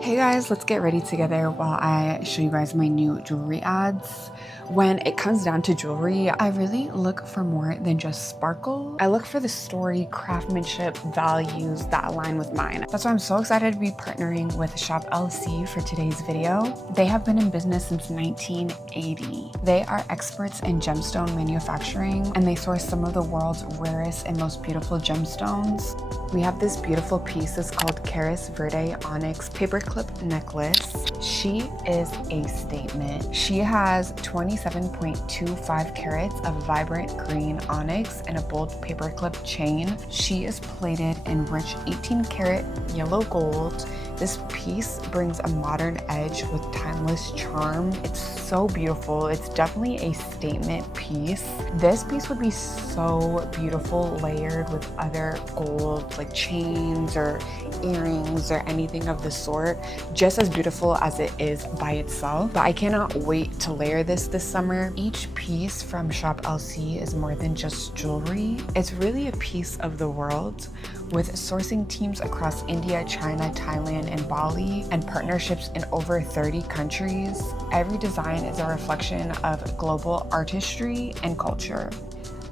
Hey guys, let's get ready together while I show you guys my new jewelry ads. When it comes down to jewelry, I really look for more than just sparkle. I look for the story, craftsmanship, values that align with mine. That's why I'm so excited to be partnering with Shop LC for today's video. They have been in business since 1980. They are experts in gemstone manufacturing, and they source some of the world's rarest and most beautiful gemstones. We have this beautiful piece. It's called Caris Verde Onyx Paperclip Necklace. She is a statement. She has 27.25 carats of vibrant green onyx and a bold paperclip chain. She is plated in rich 18 karat yellow gold. This piece brings a modern edge with timeless charm. It's so beautiful. It's definitely a statement piece. This piece would be so beautiful layered with other gold like chains or earrings or anything of the sort. Just as beautiful as it is by itself. But I cannot wait to layer this summer. Each piece from Shop LC is more than just jewelry. It's really a piece of the world, with sourcing teams across India, China, Thailand, and Bali, and partnerships in over 30 countries. Every design is a reflection of global artistry and culture.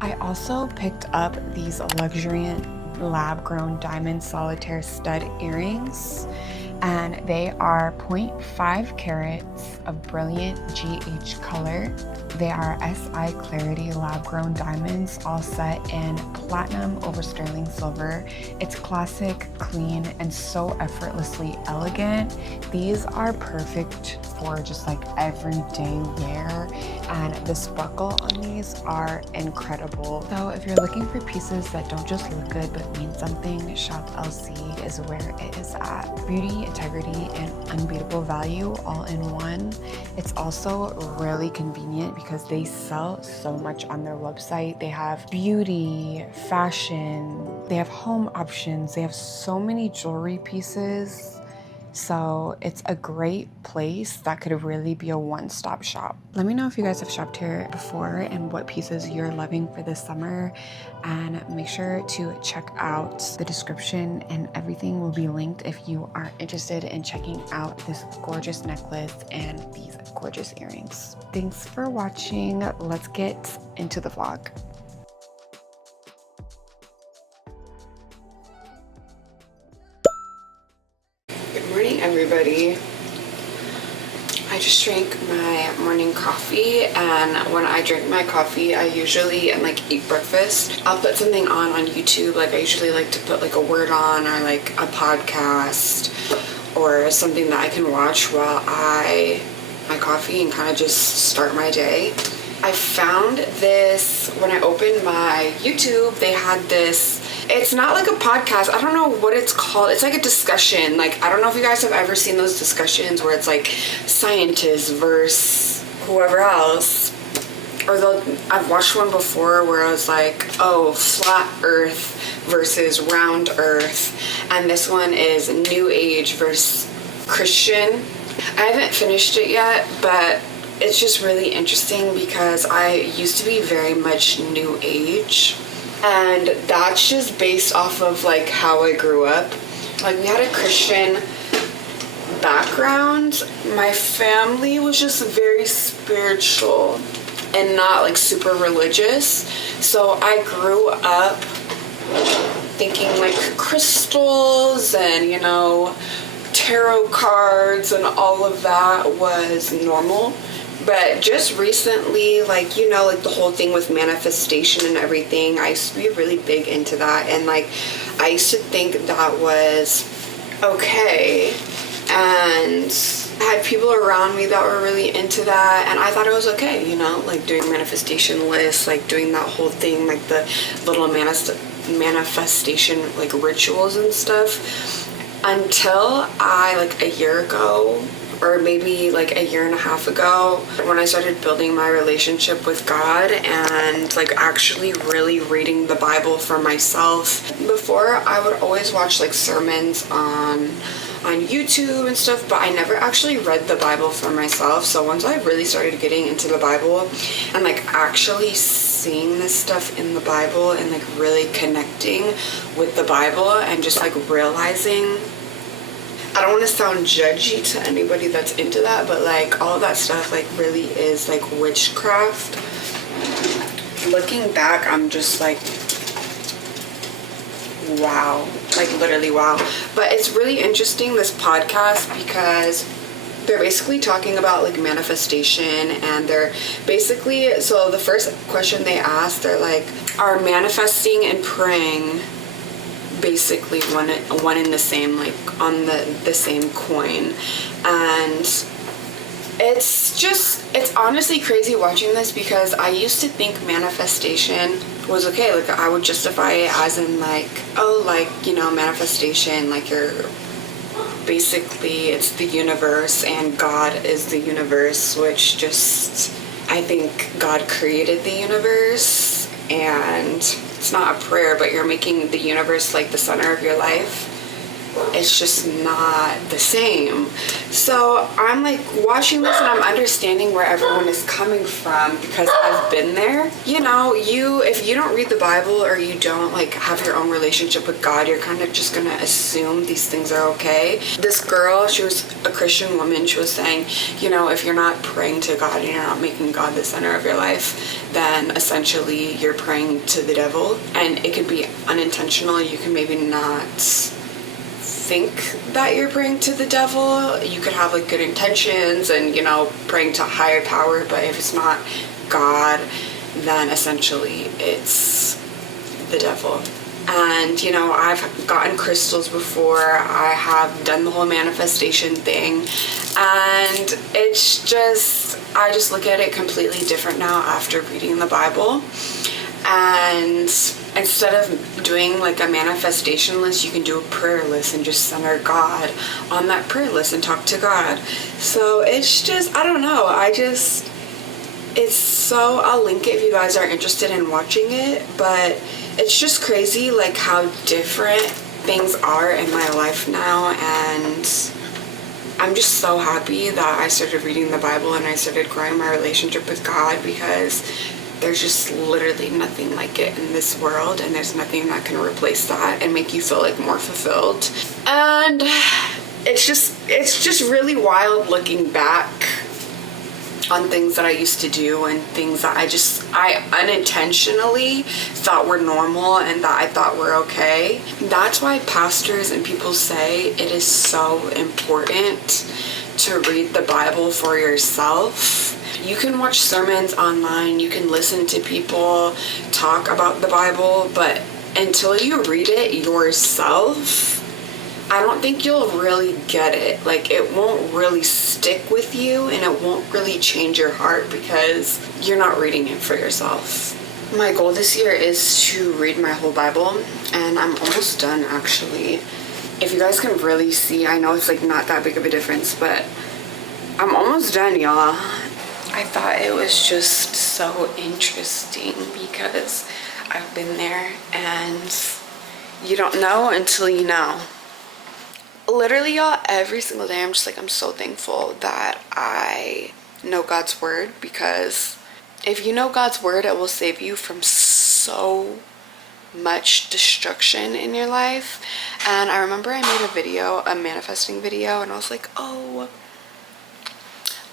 I also picked up these luxuriant lab-grown diamond solitaire stud earrings, and they are 0.5 carats of brilliant GH color. They are SI Clarity lab-grown diamonds, all set in platinum over sterling silver. It's classic, clean, and so effortlessly elegant. These are perfect for just like everyday wear, and the sparkle on these are incredible. So if you're looking for pieces that don't just look good but mean something, Shop LC is where it is at. Beauty, integrity, and unbeatable value all in one. It's also really convenient because they sell so much on their website. They have beauty, fashion, they have home options, they have so many jewelry pieces. So it's a great place that could really be a one-stop shop. Let me know if you guys have shopped here before and what pieces you're loving for this summer, and make sure to check out the description, and everything will be linked if you are interested in checking out this gorgeous necklace and these gorgeous earrings. Thanks for watching. Let's get into the vlog. Good morning, everybody. I just drank my morning coffee, and when I drink my coffee, I usually eat breakfast. I'll put something on YouTube. Like, I usually like to put like a word on, or like a podcast, or something that I can watch while I my coffee and kind of just start my day. I found this when I opened my YouTube. They had this, it's not like a podcast, I don't know what it's called. It's like a discussion. Like, I don't know if you guys have ever seen those discussions where it's like scientists versus whoever else. Or I've watched one before where I was like, oh, flat earth versus round earth. And this one is New Age versus Christian. I haven't finished it yet, but it's just really interesting because I used to be very much New Age, and that's just based off of like how I grew up. Like, we had a Christian background. My family was just very spiritual and not like super religious. So I grew up thinking like crystals and, you know, tarot cards and all of that was normal. But just recently, like, you know, like the whole thing with manifestation and everything, I used to be really big into that. And like, I used to think that was okay. And I had people around me that were really into that, and I thought it was okay, you know, like doing manifestation lists, like doing that whole thing, like the little manifestation like rituals and stuff, until I, like a year ago, or maybe like a year and a half ago, when I started building my relationship with God and like actually really reading the Bible for myself. Before, I would always watch like sermons on YouTube and stuff, but I never actually read the Bible for myself. So once I really started getting into the Bible and like actually seeing this stuff in the Bible and like really connecting with the Bible and just like realizing I don't want to sound judgy to anybody that's into that, but like all of that stuff like really is like witchcraft. Looking back, I'm just like, wow, like literally wow. But it's really interesting, this podcast, because they're basically talking about like manifestation, and they're basically, so the first question they asked, they're like, are manifesting and praying basically one in the same, like on the same coin? And it's honestly crazy watching this, because I used to think manifestation was okay. Like I would justify it as in like, oh, like, you know, manifestation, like you're basically, it's the universe and God is the universe, which just, I think God created the universe, and it's not a prayer, but you're making the universe like the center of your life. It's just not the same. So I'm like watching this and I'm understanding where everyone is coming from, because I've been there. You know, if you don't read the Bible, or you don't like have your own relationship with God, you're kind of just gonna assume these things are okay. This girl, she was a Christian woman, she was saying, you know, if you're not praying to God and you're not making God the center of your life, then essentially you're praying to the devil. And it could be unintentional. You can maybe not think that you're praying to the devil. You could have like good intentions and, you know, praying to a higher power, but if it's not God, then essentially it's the devil. And, you know, I've gotten crystals before, I have done the whole manifestation thing, and it's just, I just look at it completely different now after reading the Bible. And instead of doing like a manifestation list, you can do a prayer list and just center God on that prayer list and talk to God. So it's just, I don't know, it's so, I'll link it if you guys are interested in watching it, but it's just crazy like how different things are in my life now. And I'm just so happy that I started reading the Bible and I started growing my relationship with God, because there's just literally nothing like it in this world, and there's nothing that can replace that and make you feel like more fulfilled. And it's just really wild looking back on things that I used to do and things that I unintentionally thought were normal and that I thought were okay. That's why pastors and people say it is so important to read the Bible for yourself. You can watch sermons online, you can listen to people talk about the Bible, but until you read it yourself, I don't think you'll really get it. Like, it won't really stick with you, and it won't really change your heart because you're not reading it for yourself. My goal this year is to read my whole Bible, and I'm almost done actually. If you guys can really see, I know it's like not that big of a difference, but I'm almost done, y'all. I thought it was just so interesting because I've been there, and you don't know until you know. Literally, y'all, every single day I'm just like, I'm so thankful that I know God's word, because if you know God's word, it will save you from so much destruction in your life. And I remember I made a video, a manifesting video, and I was like, oh,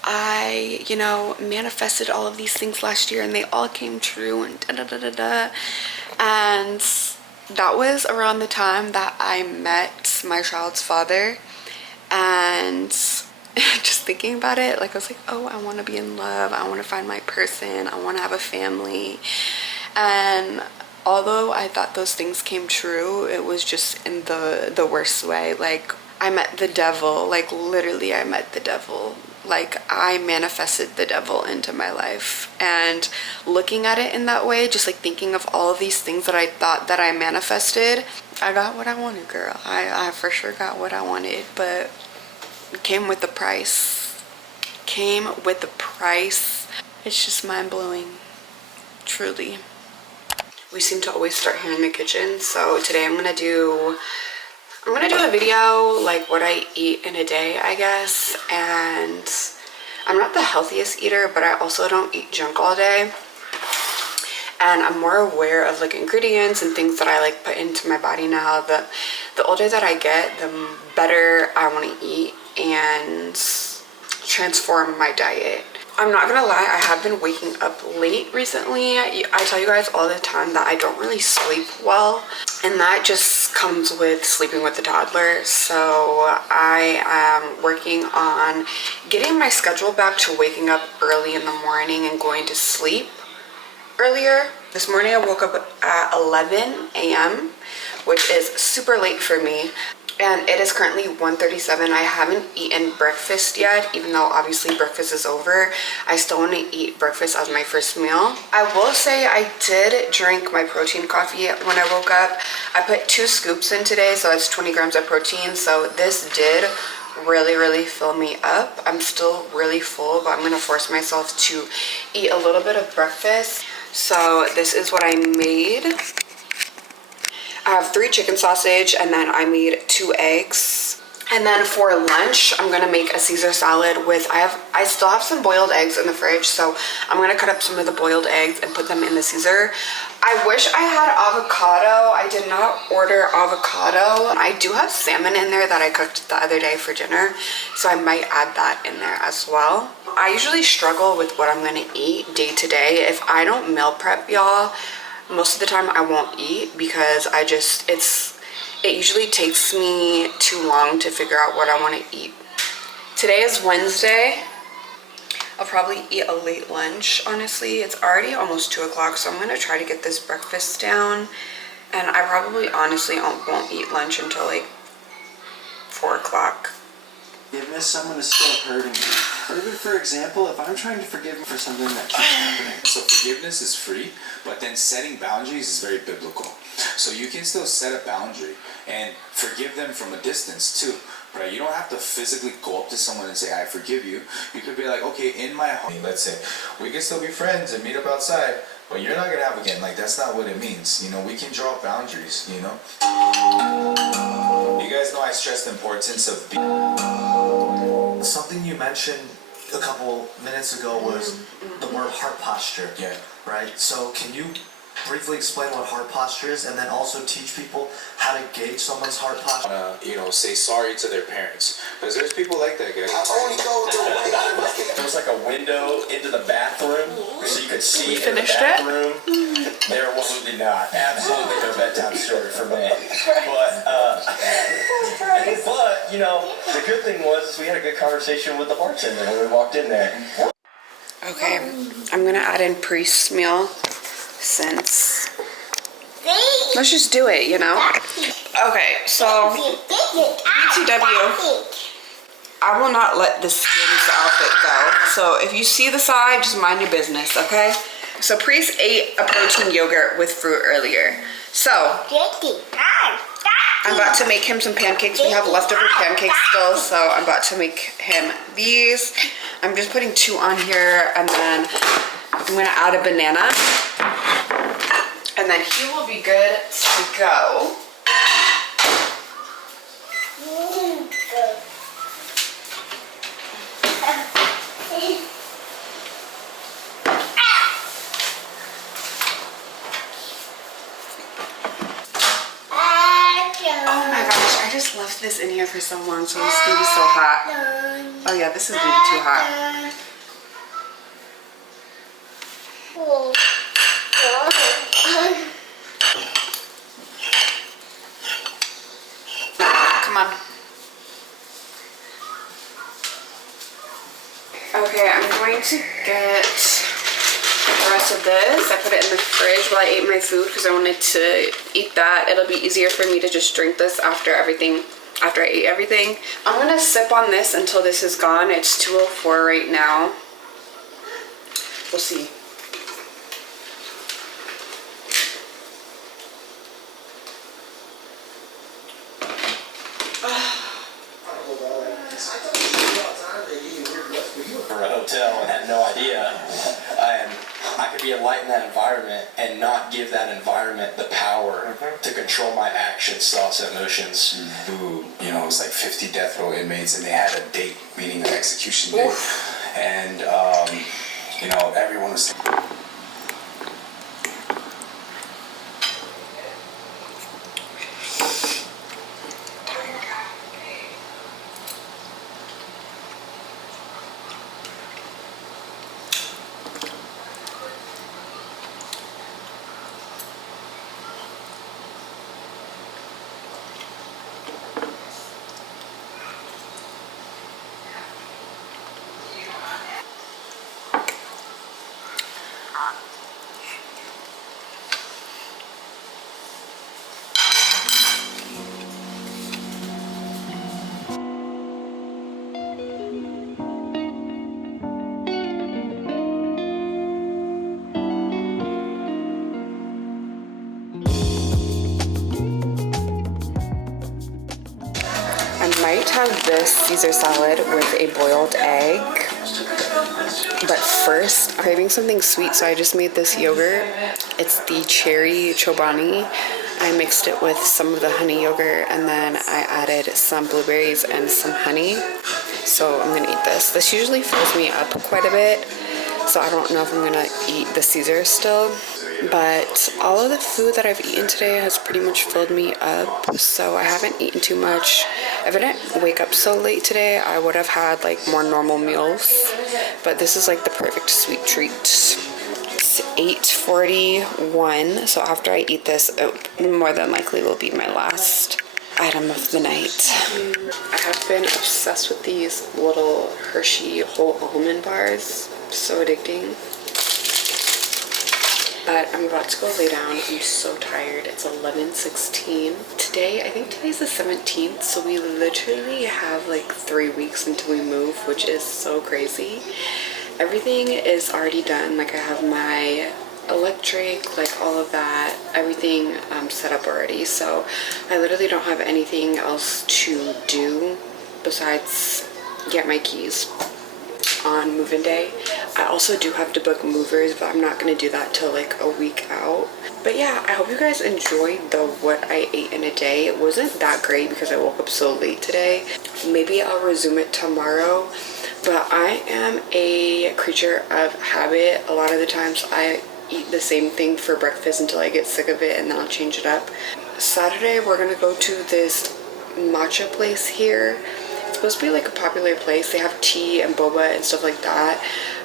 I, you know, manifested all of these things last year and they all came true and da-da-da-da-da. And that was around the time that I met my child's father. And just thinking about it, like I was like, oh, I want to be in love. I want to find my person. I want to have a family. And although I thought those things came true, it was just in the worst way. Like, I met the devil. Like, literally, I met the devil. Like, I manifested the devil into my life. And looking at it in that way, just like thinking of all of these things that I thought that I manifested, I got what I wanted, girl. I for sure got what I wanted, but it came with the price. Came with the price. It's just mind-blowing, truly. We seem to always start here in the kitchen, so today I'm gonna do a video like what I eat in a day, I guess. And I'm not the healthiest eater, but I also don't eat junk all day, and I'm more aware of like ingredients and things that I like put into my body now. The older that I get, the better I want to eat and transform my diet. I'm not gonna lie, I have been waking up late recently. I tell you guys all the time that I don't really sleep well, and that just comes with sleeping with the toddler. So I am working on getting my schedule back to waking up early in the morning and going to sleep earlier. This morning I woke up at 11 a.m., which is super late for me. And it is currently 1:37. I haven't eaten breakfast yet, even though obviously breakfast is over. I still want to eat breakfast as my first meal. I will say I did drink my protein coffee when I woke up. I put 2 scoops in today, so that's 20 grams of protein. So this did really fill me up. I'm still really full, but I'm gonna force myself to eat a little bit of breakfast. So this is what I made. I have 3 chicken sausage, and then I made 2 eggs. And then for lunch, I'm gonna make a Caesar salad with, I still have some boiled eggs in the fridge, so I'm gonna cut up some of the boiled eggs and put them in the Caesar. I wish I had avocado. I did not order avocado. I do have salmon in there that I cooked the other day for dinner, so I might add that in there as well. I usually struggle with what I'm gonna eat day to day. If I don't meal prep, y'all, most of the time I won't eat because it usually takes me too long to figure out what I want to eat. Today is Wednesday. I'll probably eat a late lunch, honestly. It's already almost 2 o'clock, so I'm going to try to get this breakfast down. And I probably honestly won't eat lunch until like 4 o'clock. Forgiveness, someone is still hurting me. Or even, for example, if I'm trying to forgive for something that keeps happening. So forgiveness is free, but then setting boundaries is very biblical. So you can still set a boundary and forgive them from a distance too, right? You don't have to physically go up to someone and say, I forgive you. You could be like, okay, in my home, let's say, we can still be friends and meet up outside, but you're not going to have again. Like, that's not what it means. You know, we can draw boundaries, you know? You guys know I stress the importance of Something you mentioned a couple minutes ago was the word heart posture. Yeah. Right? So can you briefly explain what heart posture is, and then also teach people how to gauge someone's heart posture? Say sorry to their parents. Because there's people like that, guys. There was like a window into the bathroom, so you could see in the finished bathroom. There was not. Absolutely no bedtime story for me. But, you know, the good thing was we had a good conversation with the bartender when we walked in there. Okay, I'm going to add in Priest's meal since... Let's just do it, you know? Okay, so BTW, I will not let this Skims outfit go. So if you see the side, just mind your business, okay? So Priest ate a protein yogurt with fruit earlier. So I'm about to make him some pancakes. We have leftover pancakes still, so I'm about to make him these. I'm just putting 2 on here, and then I'm gonna add a banana. And then he will be good to go. Oh my gosh, I just left this in here for so long, so it's gonna be so hot. Oh yeah, this is gonna be too hot. Come on. Okay, I'm going to get the rest of this. I put it in the fridge while I ate my food because I wanted to eat that. It'll be easier for me to just drink this after I ate everything. I'm gonna sip on this until this is gone. It's 2:04 right now. We'll see. For a hotel and had no idea. I could be a light in that environment and not give that environment the power to control my actions, thoughts, and emotions. Who, it was like 50 death row inmates, and they had a date, meaning an execution date. And, everyone was... I might have this Caesar salad with a boiled egg. But first, I'm craving something sweet, so I just made this yogurt. It's the cherry chobani. I mixed it with some of the honey yogurt, and then I added some blueberries and some honey. So I'm gonna eat this. This usually fills me up quite a bit, so I don't know if I'm gonna eat the Caesar still. But all of the food that I've eaten today has pretty much filled me up, so I haven't eaten too much. If I didn't wake up so late today, I would have had like more normal meals, but this is like the perfect sweet treat. It's 8:41, so after I eat this, it more than likely will be my last item of the night. I have been obsessed with these little Hershey whole almond bars. So addicting. But I'm about to go lay down. I'm so tired. It's 11:16. Today, I think today's the 17th, so we literally have like 3 weeks until we move, which is so crazy. Everything is already done. Like I have my electric, like all of that, everything set up already. So I literally don't have anything else to do besides get my keys on move-in day. I also do have to book movers, but I'm not gonna do that till like a week out. But yeah, I hope you guys enjoyed the what I ate in a day. It wasn't that great because I woke up so late today. Maybe I'll resume it tomorrow, but I am a creature of habit. A lot of the times I eat the same thing for breakfast until I get sick of it, and then I'll change it up. Saturday we're gonna go to this matcha place here. It's supposed to be like a popular place. They have tea and boba and stuff like that,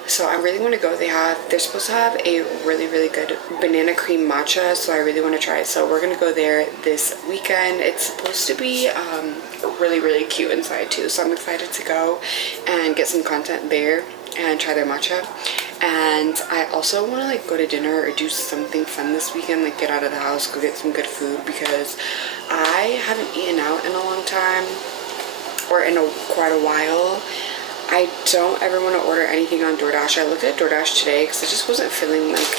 so I really want to go. They're supposed to have a really good banana cream matcha, so I really want to try it. So we're gonna go there this weekend. It's supposed to be really cute inside too, so I'm excited to go and get some content there and try their matcha. And I also want to like go to dinner or do something fun this weekend, like get out of the house, go get some good food, because I haven't eaten out in a long time, or in quite a while. I don't ever want to order anything on DoorDash. I looked at DoorDash today because I just wasn't feeling like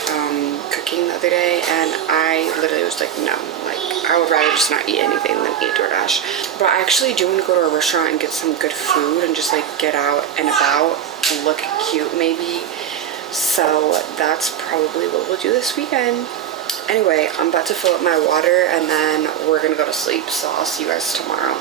cooking the other day, and I literally was like, no, like I would rather just not eat anything than eat DoorDash. But I actually do want to go to a restaurant and get some good food and just like get out and about and look cute maybe. So that's probably what we'll do this weekend. Anyway, I'm about to fill up my water and then we're gonna go to sleep, so I'll see you guys tomorrow.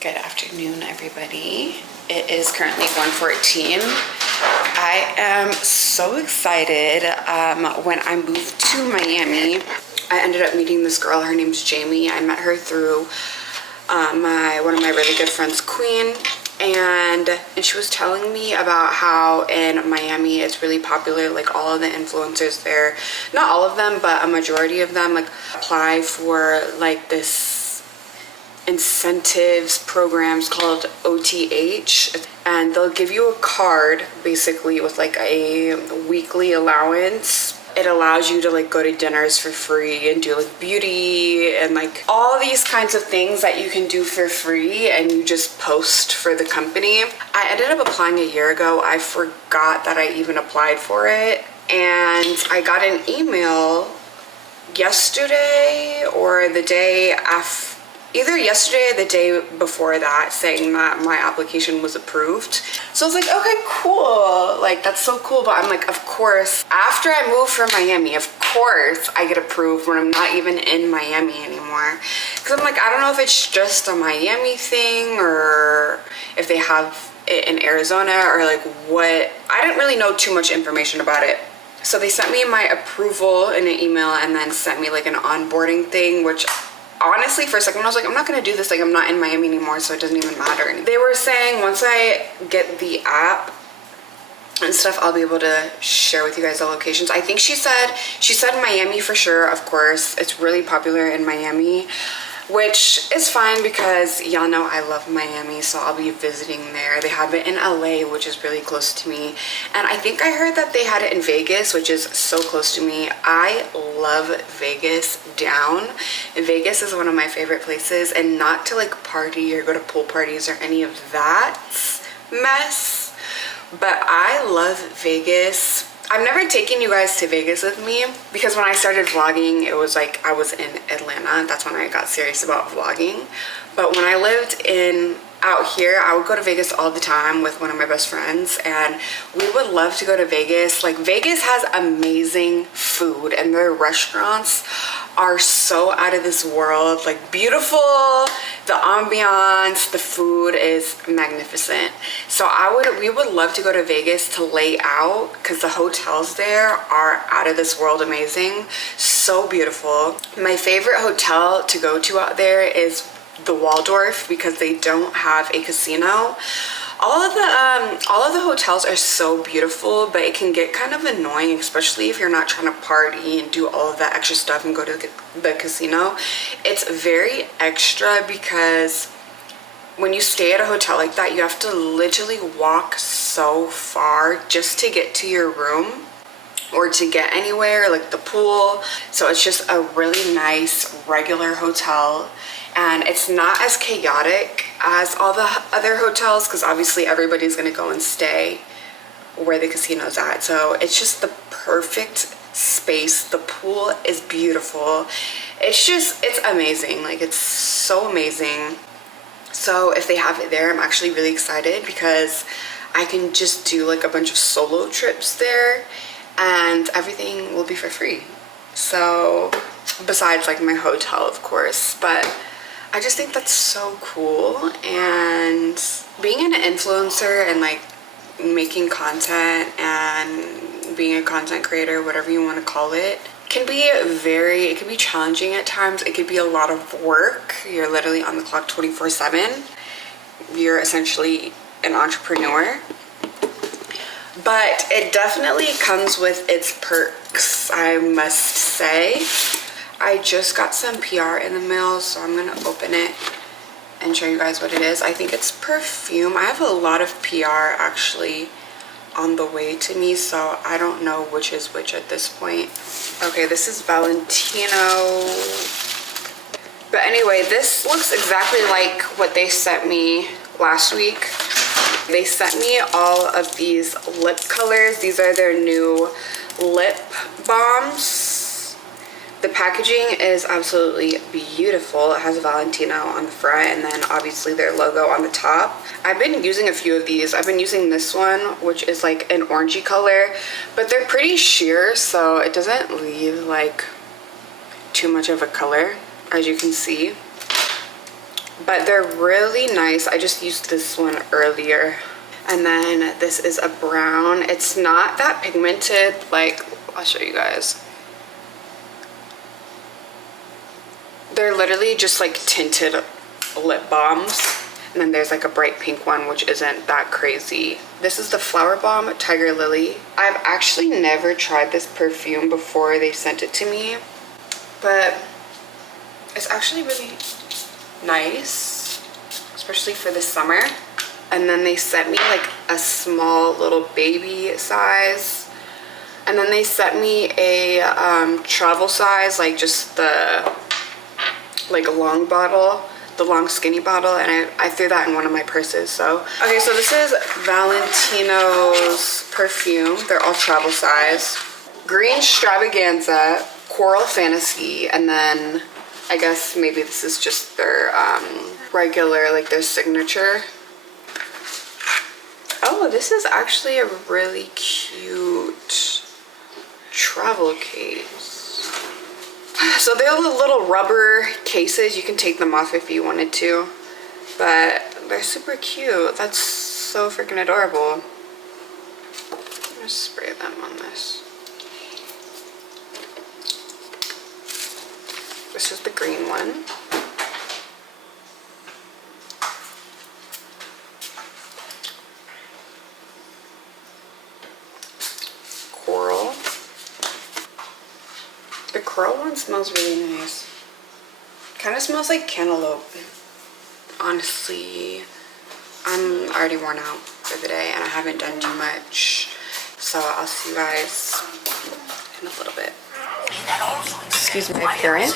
Good afternoon, everybody. It is currently 1:14. I am so excited. When I moved to Miami, I ended up meeting this girl. Her name's Jamie. I met her through one of my really good friends, Queen. And she was telling me about how in Miami it's really popular, like all of the influencers there, not all of them, but a majority of them, like apply for like this incentives programs called OTH, and they'll give you a card basically with like a weekly allowance. It allows you to like go to dinners for free and do like beauty and like all these kinds of things that you can do for free, and you just post for the company. I ended up applying a year ago. I forgot that I even applied for it, and I got an email yesterday or the day after, either yesterday or the day before that, saying that my application was approved. So I was like, okay, cool. Like, that's so cool. But I'm like, of course, after I moved from Miami, of course I get approved when I'm not even in Miami anymore. Because I'm like, I don't know if it's just a Miami thing or if they have it in Arizona or like what. I didn't really know too much information about it. So they sent me my approval in an email and then sent me like an onboarding thing, which honestly, for a second, I was like, I'm not gonna do this. Like, I'm not in Miami anymore, so it doesn't even matter. They were saying once I get the app and stuff, I'll be able to share with you guys the locations. I think she said Miami for sure, of course. It's really popular in Miami, which is fine because y'all know I love Miami, so I'll be visiting there. They have it in LA, which is really close to me. And I think I heard that they had it in Vegas, which is so close to me. I love Vegas down. Vegas is one of my favorite places, and not to like party or go to pool parties or any of that mess. But I love Vegas. I've never taken you guys to Vegas with me because when I started vlogging, it was like I was in Atlanta. That's when I got serious about vlogging. But when I lived out here, I would go to Vegas all the time with one of my best friends, and we would love to go to Vegas. Like, Vegas has amazing food, and their restaurants are so out of this world, like beautiful. The ambiance, the food is magnificent. So we would love to go to Vegas to lay out because the hotels there are out of this world amazing, so beautiful. My favorite hotel to go to out there is the Waldorf because they don't have a casino. All of the hotels are so beautiful, but it can get kind of annoying, especially if you're not trying to party and do all of that extra stuff and go to the casino. It's very extra because when you stay at a hotel like that, you have to literally walk so far just to get to your room or to get anywhere, like the pool. So it's just a really nice regular hotel. And it's not as chaotic as all the other hotels because obviously everybody's gonna go and stay where the casino's at. So it's just the perfect space. The pool is beautiful. It's amazing. Like, it's so amazing. So if they have it there, I'm actually really excited because I can just do like a bunch of solo trips there and everything will be for free. So besides like my hotel, of course, but I just think that's so cool. And being an influencer and like making content and being a content creator, whatever you want to call it, can be it can be challenging at times. It could be a lot of work. You're literally on the clock 24/7. You're essentially an entrepreneur. But it definitely comes with its perks, I must say. I just got some PR in the mail, so I'm gonna open it and show you guys what it is. I think it's perfume. I have a lot of PR actually on the way to me, so I don't know which is which at this point. Okay, this is Valentino. But anyway, this looks exactly like what they sent me last week. They sent me all of these lip colors. These are their new lip balms. The packaging is absolutely beautiful. It has Valentino on the front and then obviously their logo on the top. I've been using a few of these. I've been using this one, which is like an orangey color, but they're pretty sheer, so it doesn't leave like too much of a color, as you can see. But they're really nice. I just used this one earlier. And then this is a brown. It's not that pigmented, like, I'll show you guys. They're literally just like tinted lip balms. And then there's like a bright pink one, which isn't that crazy. This is the Flower Bomb Tiger Lily. I've actually never tried this perfume before they sent it to me, but it's actually really nice, especially for the summer. And then they sent me like a small little baby size. And then they sent me a travel size, like just the like a long bottle, the long skinny bottle, and I threw that in one of my purses. So okay, so this is Valentino's perfume. They're all travel size. Green Extravaganza, Coral Fantasy, and then I guess maybe this is just their regular, like their signature. Oh, this is actually a really cute travel case. So they're the little rubber cases. You can take them off if you wanted to, but they're super cute. That's so freaking adorable. I'm gonna spray them on this. This is the green one. Coral. The coral one smells really nice. Kind of smells like cantaloupe. Honestly, I'm already worn out for the day and I haven't done too much. So I'll see you guys in a little bit. Excuse my appearance.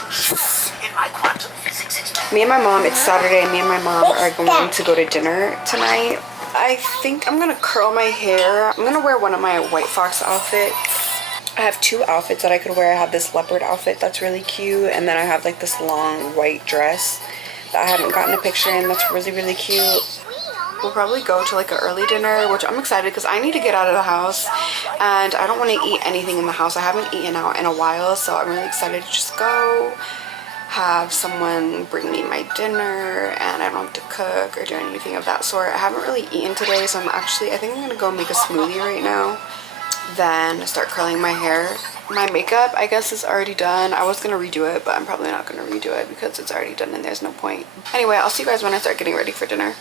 Me and my mom, it's Saturday, me and my mom are going to go to dinner tonight. I think I'm gonna curl my hair. I'm gonna wear one of my white fox outfits. I have two outfits that I could wear. I have this leopard outfit that's really cute, and then I have like this long white dress that I haven't gotten a picture in that's really, really cute. We'll probably go to like an early dinner, which I'm excited because I need to get out of the house and I don't want to eat anything in the house. I haven't eaten out in a while, so I'm really excited to just go have someone bring me my dinner and I don't have to cook or do anything of that sort. I haven't really eaten today, so I think I'm gonna go make a smoothie right now, then start curling my hair. My makeup, I guess, is already done. I was gonna redo it, but I'm probably not gonna redo it because it's already done and there's no point. Anyway, I'll see you guys when I start getting ready for dinner.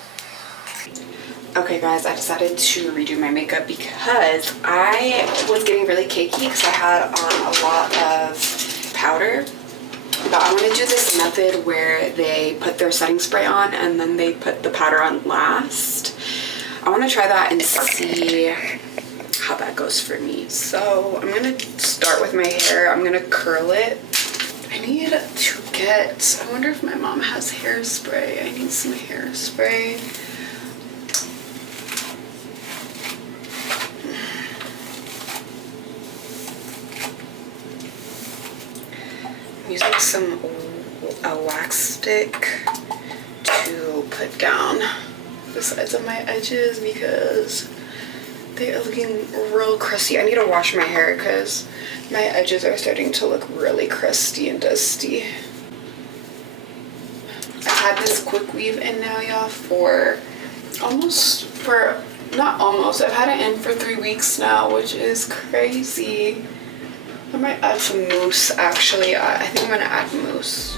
Okay guys, I decided to redo my makeup because I was getting really cakey because I had on a lot of powder. But I want to do this method where they put their setting spray on and then they put the powder on last. I want to try that and see how that goes for me. So I'm going to start with my hair. I'm going to curl it. I need to get, I wonder if my mom has hairspray. I need some hairspray. I'm using a wax stick to put down the sides of my edges because they are looking real crusty. I need to wash my hair because my edges are starting to look really crusty and dusty. I've had this quick weave in now, y'all, I've had it in for 3 weeks now, which is crazy. I might add some mousse, actually. I think I'm gonna add mousse.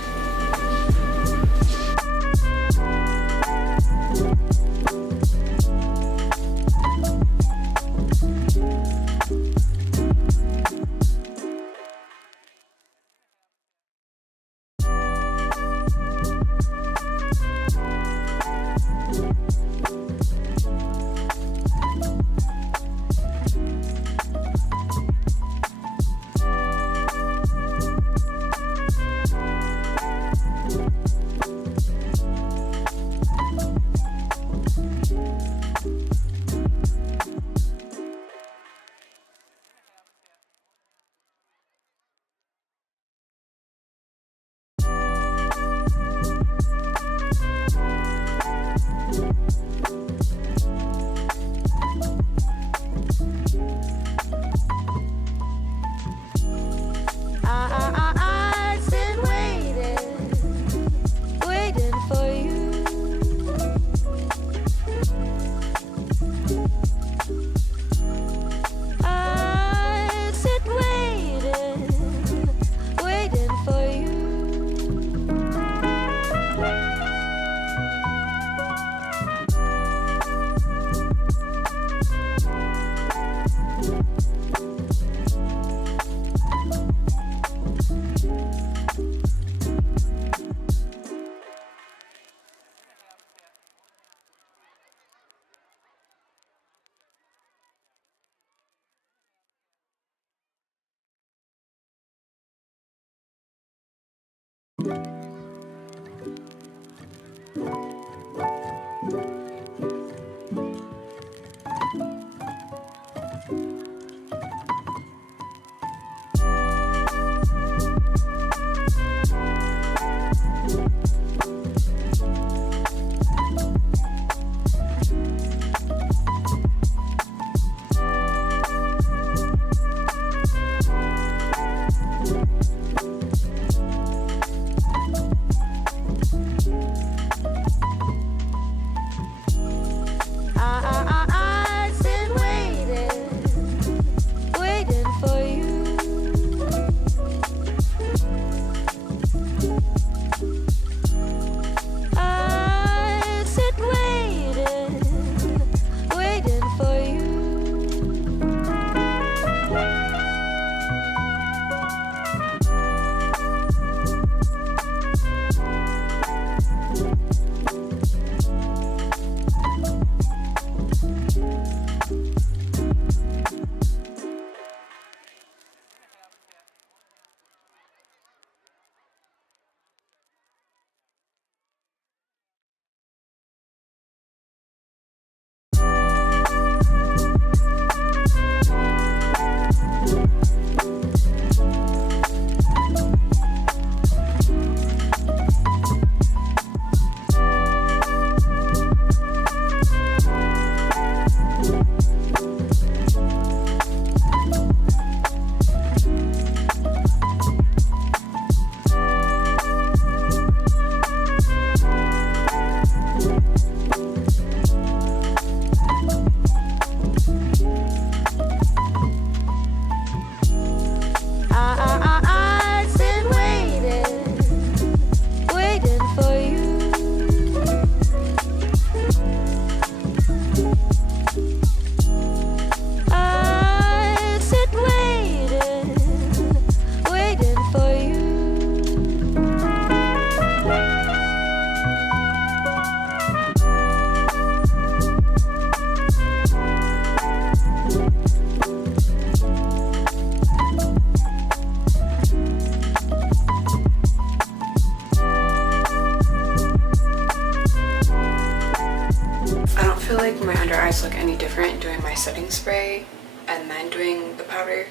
my under eyes look any different doing my setting spray and then doing the powder.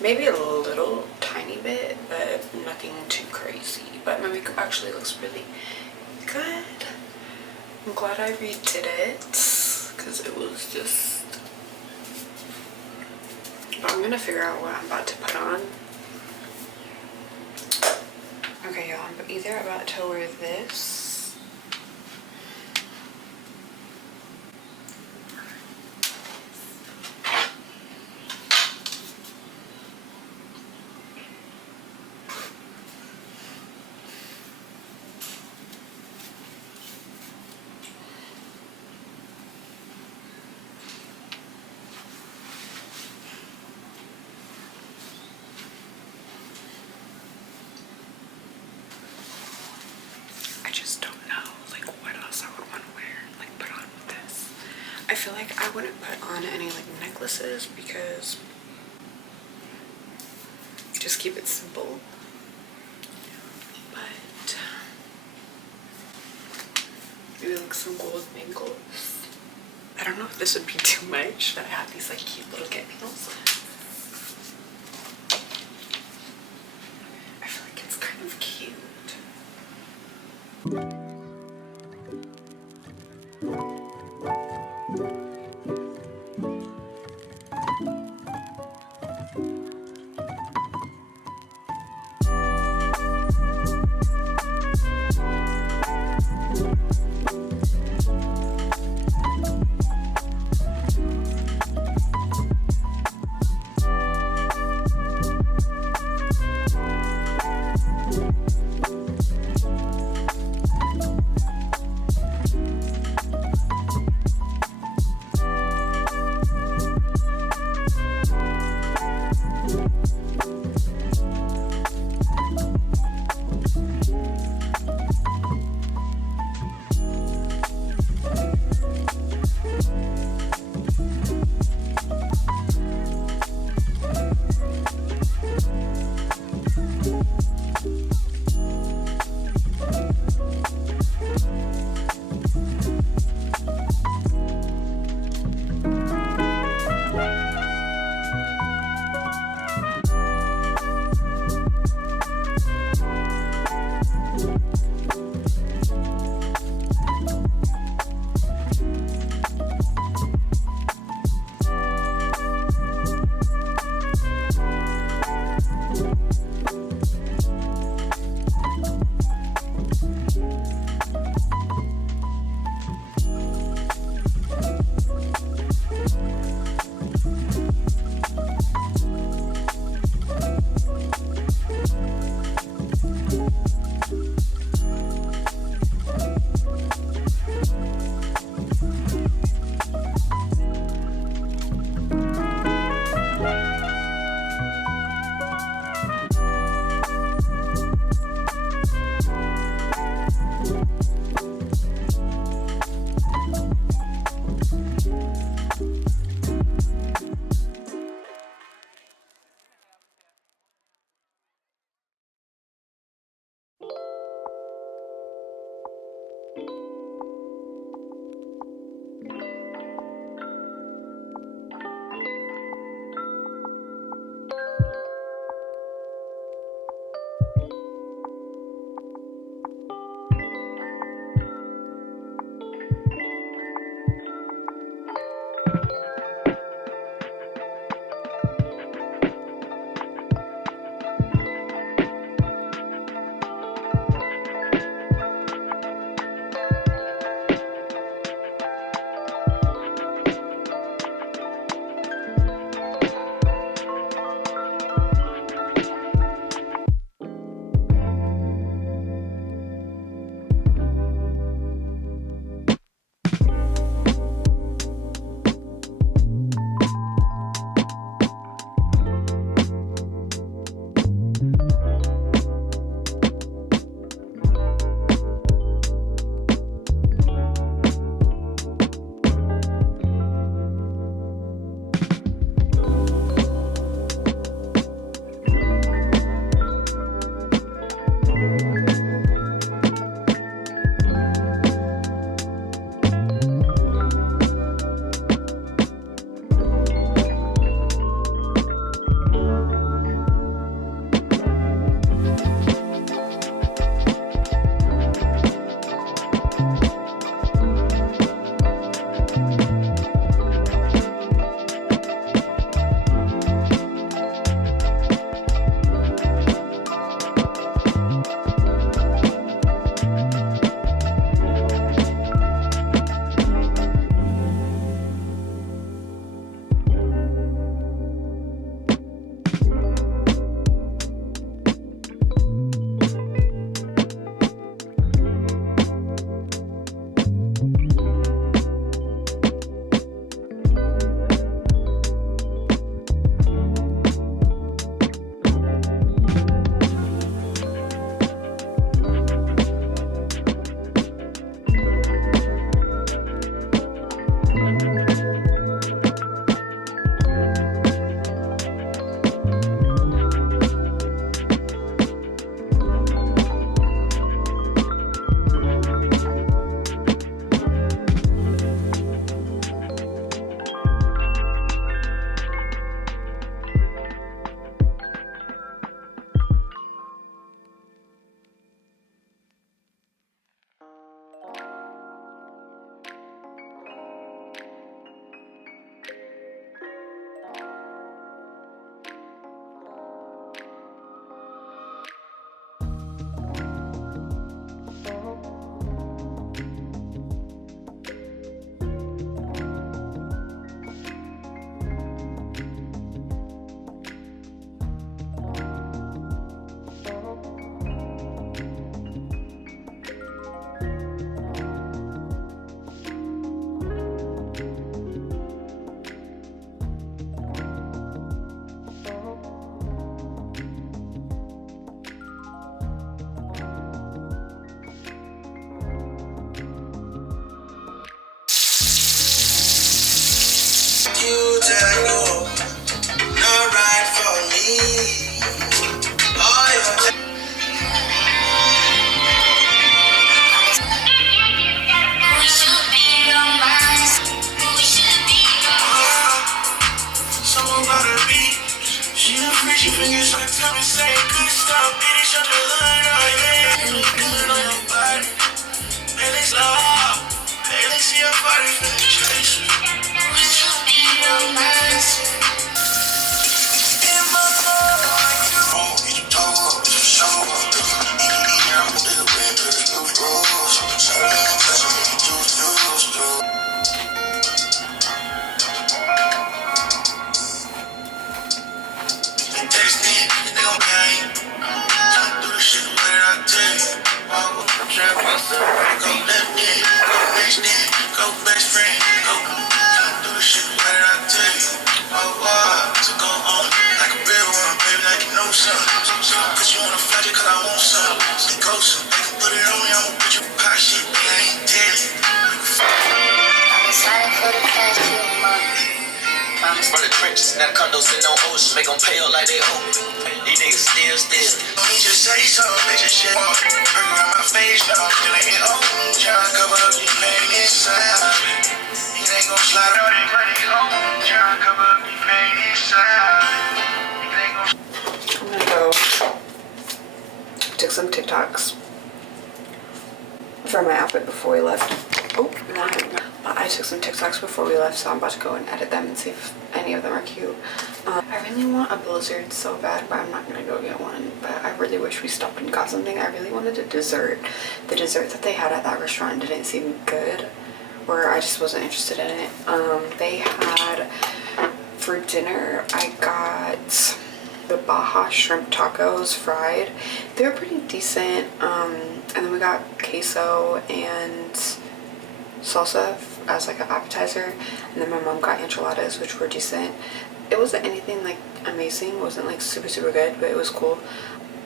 Maybe a little tiny bit, but nothing too crazy. But my makeup actually looks really good. I'm glad I redid it because it was just... But I'm gonna figure out what I'm about to put on. Okay, y'all, I'm either about to wear this. I just don't know, like, what else I would want to wear, like, put on with this. I feel like I wouldn't put on any, like, necklaces because just keep it simple. But maybe, like, some gold bangles. I don't know if this would be too much, but I have these, like, cute little get nails. I feel like it's kind of cute. Put it on me, I'ma put you hot shit, I ain't dead. I've been silent for the past 2 months. From the trenches, now the condos in no oceans, make them pay up like they owe. These niggas still. Let me just say something, bitch, shit. Bring around my face, now I'm feeling it on. Tryna cover up your pain inside. It ain't gon' slide out that money on. Tryna cover up your pain inside. I'm gonna go take some TikToks for my outfit before we left. Oh, no. But I took some TikToks before we left, so I'm about to go and edit them and see if any of them are cute. I really want a blizzard so bad, but I'm not gonna go get one. But I really wish we stopped and got something. I really wanted a dessert. The dessert that they had at that restaurant didn't seem good, or I just wasn't interested in it. They had, for dinner, I got the Baja shrimp tacos fried. They were pretty decent. And then we got queso and salsa as like an appetizer, and then my mom got enchiladas, which were decent. It wasn't anything like amazing, it wasn't like super good, but it was cool.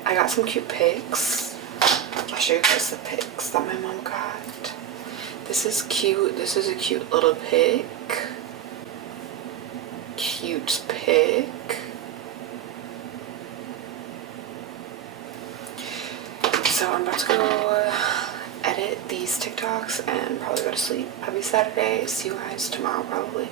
I got some cute pics. I'll show you guys the pics that my mom got. This is cute. This is a cute little pic. Cute pic. So I'm about to go edit these TikToks and probably go to sleep. Happy Saturday. See you guys tomorrow probably.